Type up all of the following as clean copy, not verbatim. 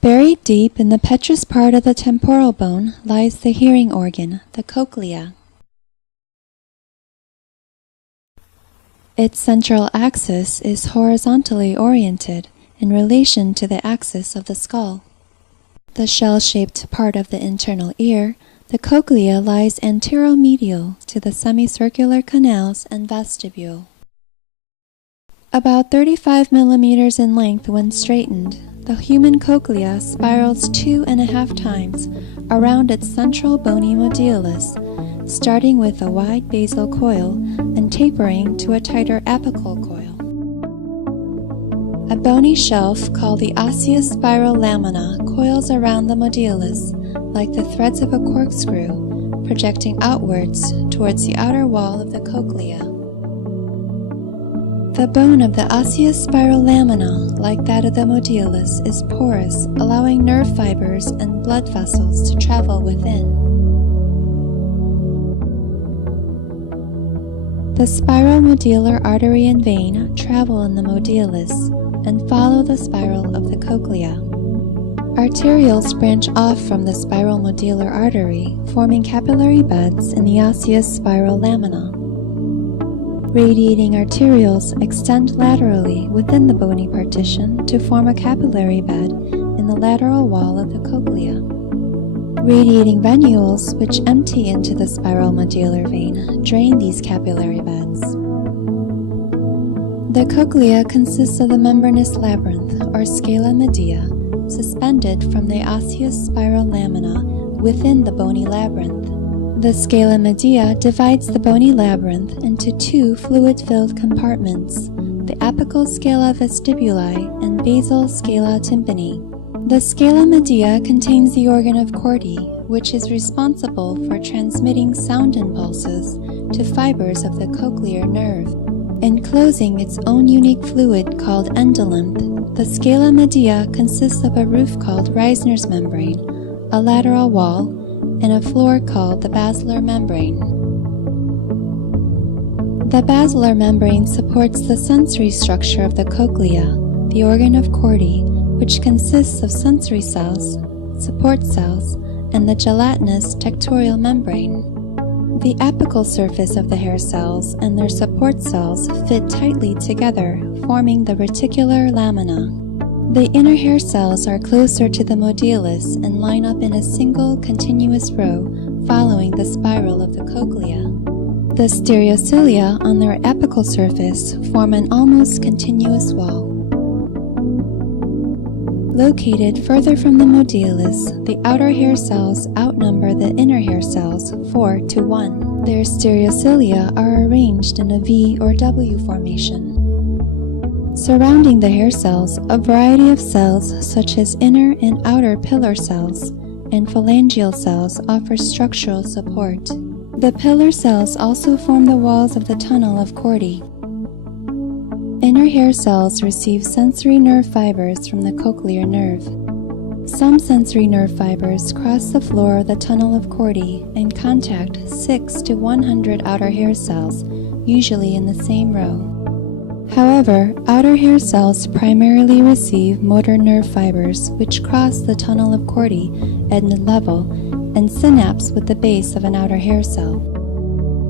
Buried deep in the petrous part of the temporal bone lies the hearing organ, the cochlea. Its central axis is horizontally oriented in relation to the axis of the skull. The shell-shaped part of the internal ear, the cochlea, lies anteromedial to the semicircular canals and vestibule. About 35 millimeters in length when straightened, the human cochlea spirals 2.5 times around its central bony modulus, starting with a wide basal coil and tapering to a tighter apical coil. A bony shelf called the osseous spiral lamina coils around the modulus like the threads of a corkscrew, projecting outwards towards the outer wall of the cochlea. The bone of the osseous spiral lamina, like that of the modulus, is porous, allowing nerve fibers and blood vessels to travel within. The spiral modular artery and vein travel in the modulus and follow the spiral of the cochlea. Arterioles branch off from the spiral modular artery, forming capillary beds in the osseous spiral lamina. Radiating arterioles extend laterally within the bony partition to form a capillary bed in the lateral wall of the cochlea. Radiating venules, which empty into the spiral modular vein, drain these capillary beds. The cochlea consists of the membranous labyrinth, or scala media, suspended from the osseous spiral lamina within the bony labyrinth. The scala media divides the bony labyrinth into two fluid-filled compartments, the apical scala vestibuli and basal scala tympani. The scala media contains the organ of Corti, which is responsible for transmitting sound impulses to fibers of the cochlear nerve. Enclosing its own unique fluid called endolymph, the scala media consists of a roof called Reisner's membrane, a lateral wall, and a floor called the basilar membrane. The basilar membrane supports the sensory structure of the cochlea, the organ of Corti, which consists of sensory cells, support cells, and the gelatinous tectorial membrane. The apical surface of the hair cells and their support cells fit tightly together, forming the reticular lamina. The inner hair cells are closer to the modulus and line up in a single continuous row following the spiral of the cochlea. The stereocilia on their apical surface form an almost continuous wall. Located further from the modulus, the outer hair cells outnumber the inner hair cells 4 to 1. Their stereocilia are arranged in a V or W formation. Surrounding the hair cells, a variety of cells such as inner and outer pillar cells and phalangeal cells offer structural support. The pillar cells also form the walls of the tunnel of Corti. Inner hair cells receive sensory nerve fibers from the cochlear nerve. Some sensory nerve fibers cross the floor of the tunnel of Corti and contact 6 to 100 outer hair cells, usually in the same row. However, outer hair cells primarily receive motor nerve fibers which cross the tunnel of Corti at mid-level and synapse with the base of an outer hair cell.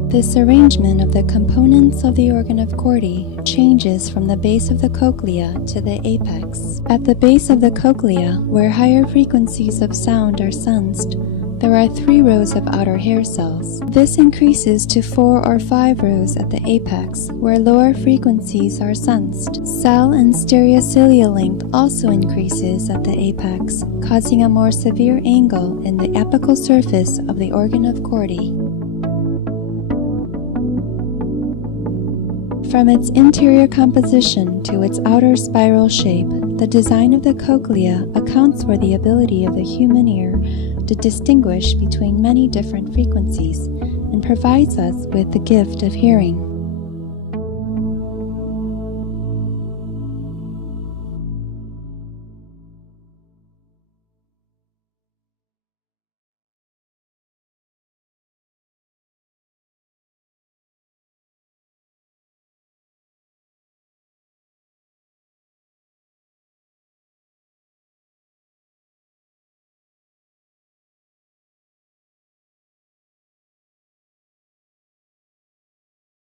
This arrangement of the components of the organ of Corti changes from the base of the cochlea to the apex. At the base of the cochlea, where higher frequencies of sound are sensed, there are 3 rows of outer hair cells. This increases to 4 or 5 rows at the apex, where lower frequencies are sensed. Cell and stereocilia length also increases at the apex, causing a more severe angle in the apical surface of the organ of Corti. From its interior composition to its outer spiral shape, the design of the cochlea accounts for the ability of the human ear to distinguish between many different frequencies and provides us with the gift of hearing.